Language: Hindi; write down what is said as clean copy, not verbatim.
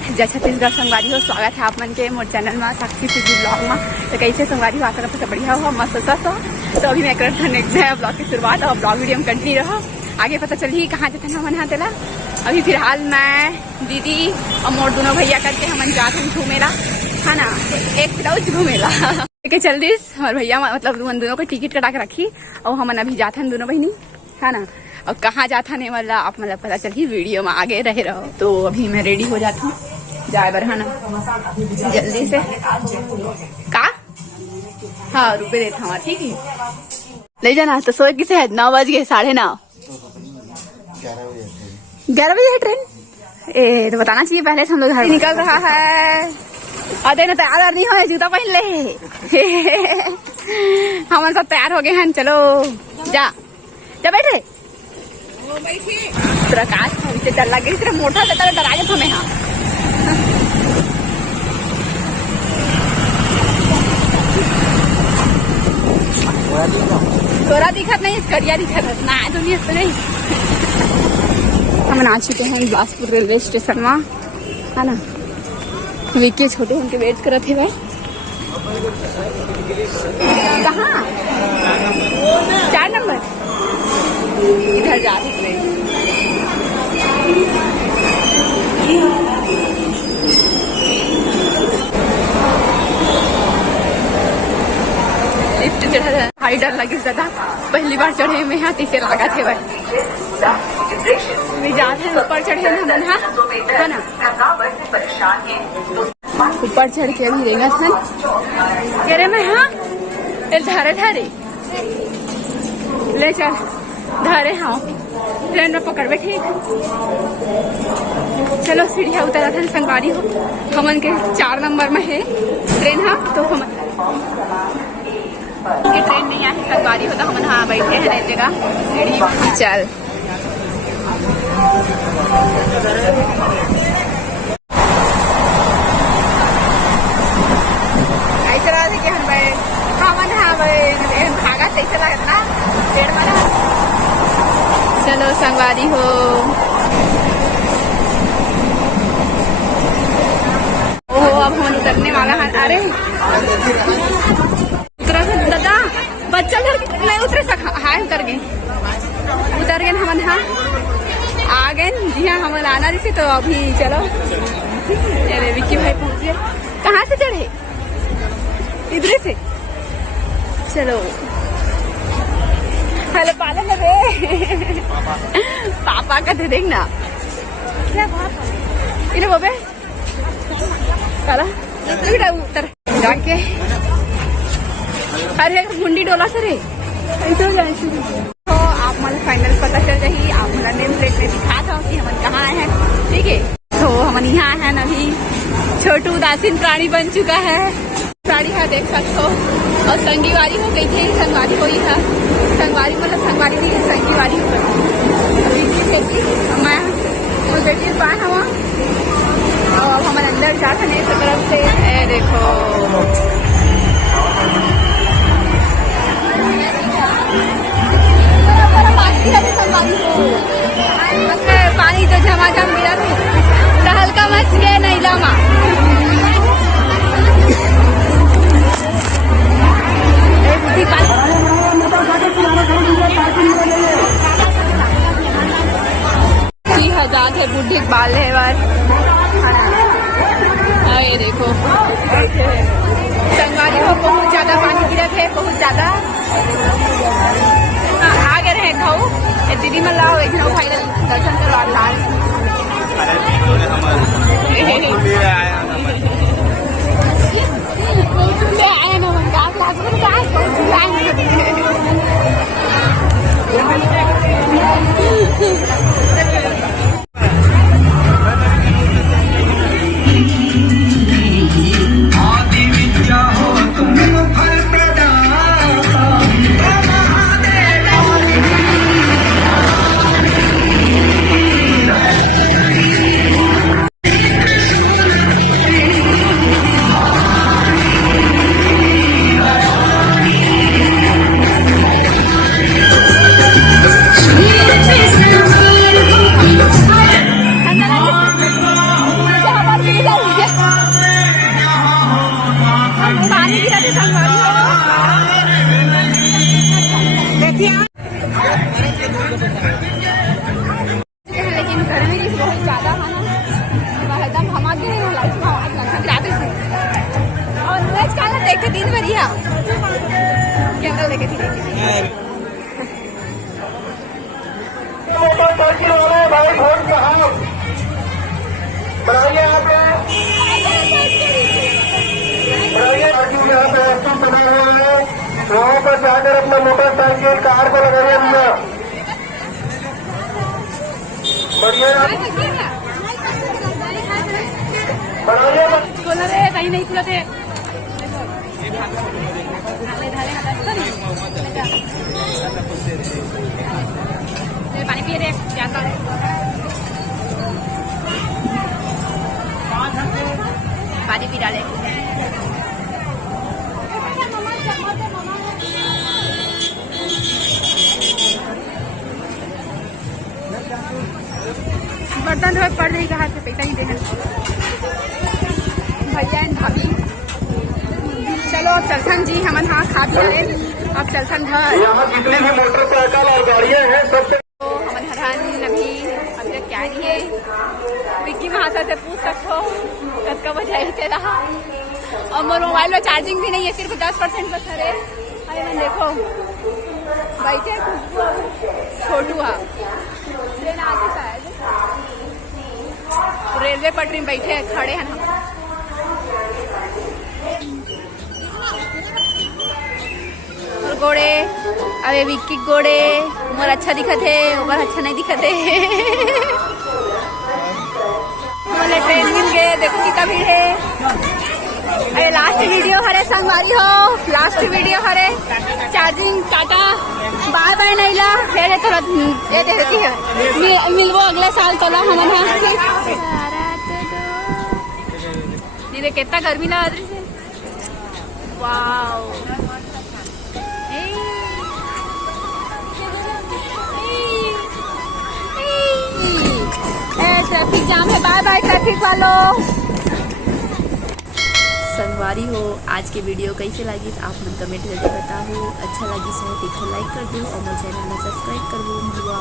नमस्कार, जय छत्तीसगढ़ संगवारी हो। स्वागत है आप मन के मोर चैनल में साक्षी सीधी ब्लॉग में। तो कैसे संगवारी हो, आशा करते सब बढ़िया हो, मस्त तो अभी मैं कर नेक्स्ट है ब्लॉग की शुरुआत और ब्लॉग वीडियो में कंटिन्यू रहो। आगे पता चली कहाँ जाते हैं मन तेला। अभी फिलहाल मैं दीदी और मोर दोनों भैया करके हम जाते हैं घूमेला, है ना, एक ब्लाउज घूमेला लेके चल दी और भैया मतलब उन दोनों को टिकट कटा के रखी और हम अभी जाते हैं दोनों बहनी, है ना। और कहाँ जाता नहीं वाला आप मतलब पता चली वीडियो में आगे रहे रहो। तो अभी मैं रेडी हो जाती हूँ जाए बर, है ना, जल्दी से का हाँ रुपये देता हूँ, ठीक है ले जाना। तो सो किसे है 9 बज गए, 9:30 11 बजे है ट्रेन। ए तो बताना चाहिए पहले से, हम लोग घर निकल रहा है। अरे ना तैयार नहीं हो, जूता पहन ले हम सब तैयार हो गए हैं, चलो जा जा बैठे प्रकाश से चल लगे सिर्फ मोटा से डरा गया हमें। हाँ तोरा दिखत नहीं, करिया दिखत ना दुनिया से नहीं। हम आ चुके हैं बिलासपुर रेलवे स्टेशन में, है ना। विक्की छोटे उनके वेट करते थे भाई। कहाँ 4 नंबर इधर जा रहे चढ़ा। हाई डर लगी ज्यादा, पहली बार चढ़े में यहाँ तीसरे लगा थे भाई। जाते ऊपर चढ़े है ना, ऊपर चढ़ के अभी रेंगा था कह रहे मैं। हाँ धारे धारे ले चल धारे, हाँ ट्रेन में पकड़ बैठे। चलो सीढ़िया उतर था संगवारी हो, हमन के 4 नंबर में है ट्रेन। हाँ तो हम की ट्रेन नहीं आई संगवारी हो तो हम हाँ बैठे हैं एक जगह सीढ़ी। चल ऐसा लगा कि हम हाँ भागा कैसे लगा ना ट्रेन में। चलो संगवारी हो, ओहो अब हम उतरने वाला है। अरे उतरा दादा बच्चा नहीं उतरे सका, हाय उतर गए हम। हाँ आ गए जी, हाँ हम आना रही तो अभी चलो। अरे विक्की भाई पहुंच गए। कहाँ से चढ़े? इधर से चलो। हेलो पालन रे पापा का दे देखना क्या बात है बोबे काला उतर जाके। अरे मुंडी डोला से रे तो आप मतलब फाइनल पता चल जाही। आप हमारा नेम प्लेट में दिखा था कि हम कहाँ हैं, ठीक है। तो हम यहाँ हैं अभी, छोटू उदासीन प्राणी बन चुका है। प्राणी है देख सकते हो। और संगीवारी हो गई थी, संगवारी हो ही था, संगवारी मतलब संगवारी नहीं है, संगीवारी हो गई। मैं बेटी पान हुआ और अब हमारे अंदर जाते हैं सब तरफ से। ए देखो पानी तो झमाझम गिरा तो हल्का मच गया नहीं लामा। हजार है बुढ़ी बाल है बार। ये देखो संगवारी हो बहुत ज्यादा पानी गिरा है, बहुत ज्यादा। आगे रहे खाऊ दीदी में लाओ एक फाइनल दर्शन करवा लाल बहुत ज़्यादा है ना एकदम हमारे नहीं हो लाइफ में आज लगता रात से और नेक्स्ट काल देखे दिन बढ़िया कैमरा लेके थी भाई फोन कहाँ बनाइए यहाँ पे यहाँ पे रेस्टोरेंट बना हुआ है वहाँ पर जाकर अपना मोटरसाइकिल कार को लगाइए भैया बढ़िया बनाइए खोला रे कहीं नहीं खुला थे पानी पिए रे जाता पानी पी डाले बर्तन धोए पड़ रही कहा से पैसा ही देना भैया एंड भाभी चलो अब चलथन जी हम हाँ खा भी रहे अब चलथन घर यहाँ जितनी भी मोटरसाइकिल और गाड़ियाँ हैं सब हमन हरहन अभी तक क्या है विक्की महाशय से पूछ सकते कद का बजाई से रहा और मोर मोबाइल में चार्जिंग भी नहीं है सिर्फ 10% बस है अरे मैं देखो बैठे छोटू हा ट्रेन आती शायद रेलवे पटरी में बैठे खड़े हैं हम गोड़े अरे विक्की गोड़े मोर अच्छा दिखत है ओकर अच्छा नहीं दिखत है बोले ट्रेन मिल गए देखो कितना भीड़ है अरे लास्ट वीडियो हरे संगवारी हो लास्ट वीडियो हरे चार्जिंग टाटा बाय बाय नहीं ला फिर थोड़ा ये दे देती है मिलवो अगले साल तो ला हमन दीदी कितना गर्मी लगा रही है वाओ ट्रैफिक जाम है बाय बाय ट्रैफिक वालों संगवारी हो आज के वीडियो कैसे लगी आप मन कमेंट करके बताओ अच्छा लगी तो लाइक कर दो और मेरे चैनल में सब्सक्राइब कर दो।